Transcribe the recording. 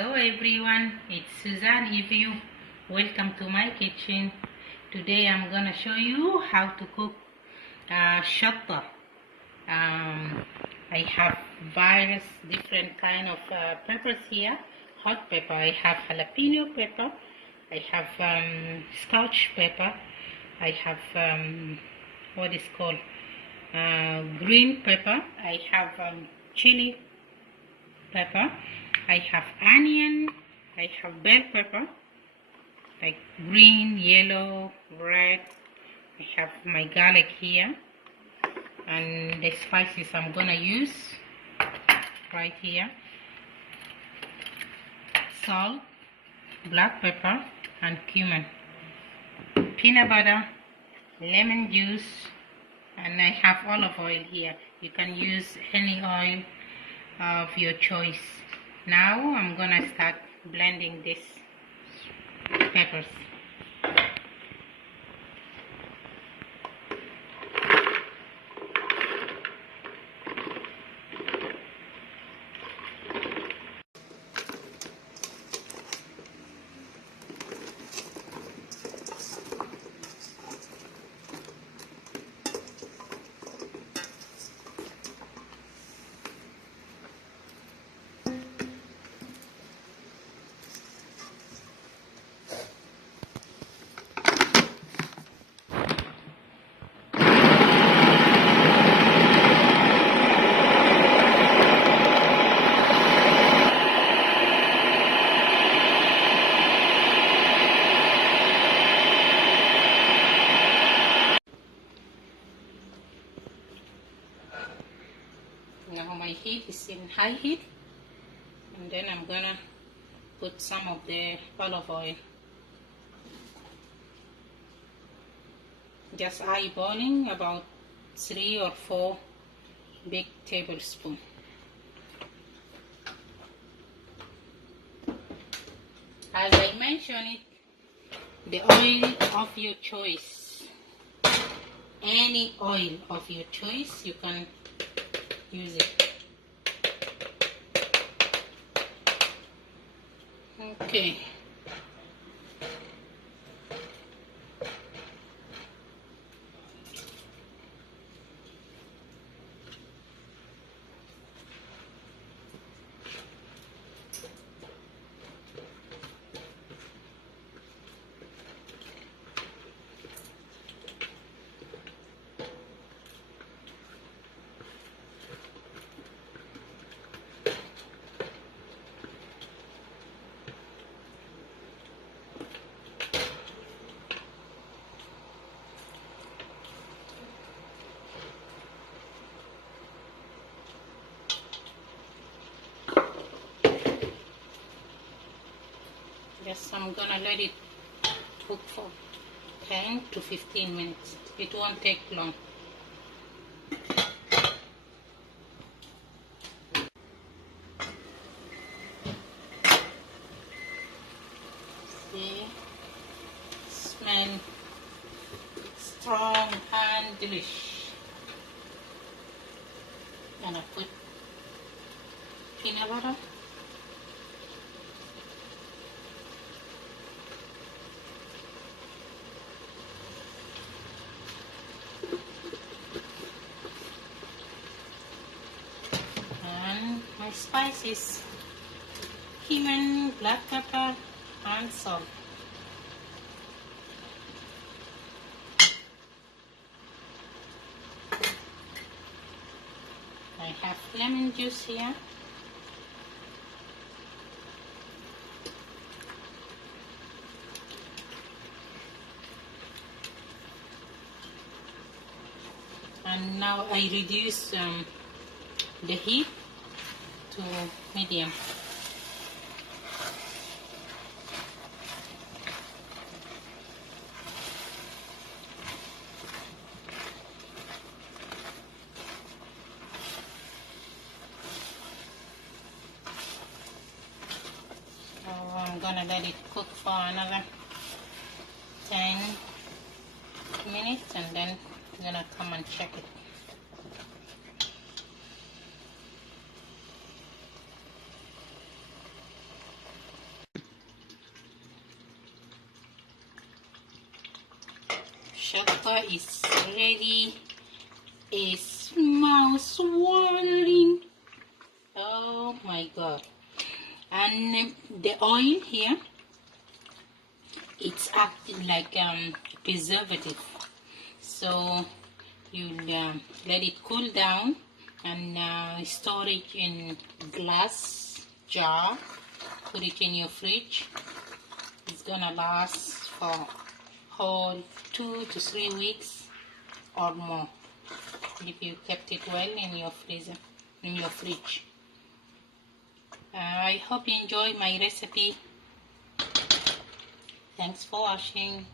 Hello everyone, it's Suzanne Evie. Welcome to my kitchen. Today I'm gonna show you how to cook Shetah. I have various different kind of peppers here. Hot pepper, I have jalapeno pepper, I have scotch pepper, I have what is called green pepper, I have chili pepper, I have onion, I have bell pepper, like green, yellow, red. I have my garlic here, and the spices I'm gonna use right here: salt, black pepper, and cumin, peanut butter, lemon juice, and I have olive oil here. You can use any oil of your choice. Now I'm gonna start blending these peppers. Now my heat is in high heat, and then I'm gonna put some of the olive oil, just eyeballing about 3 or 4 big tablespoons. As I mentioned it, the oil of your choice, any oil of your choice, you can use it. Okay. Yes, I'm gonna let it cook for 10 to 15 minutes. It won't take long. See, smell strong and delicious. Gonna put peanut butter. My spices: cumin, black pepper, and salt. I have lemon juice here. And now I reduce the heat to medium. So I'm gonna let it cook for another 10 minutes, and then I'm gonna come and check it. Shetah is ready. It's mouth-watering. Oh my god. And the oil here, it's acting like preservative. So you let it cool down and store it in glass jar. Put it in your fridge. It's gonna last for whole 2 to 3 weeks or more if you kept it well in your freezer, in your fridge. I hope you enjoy my recipe. Thanks for watching.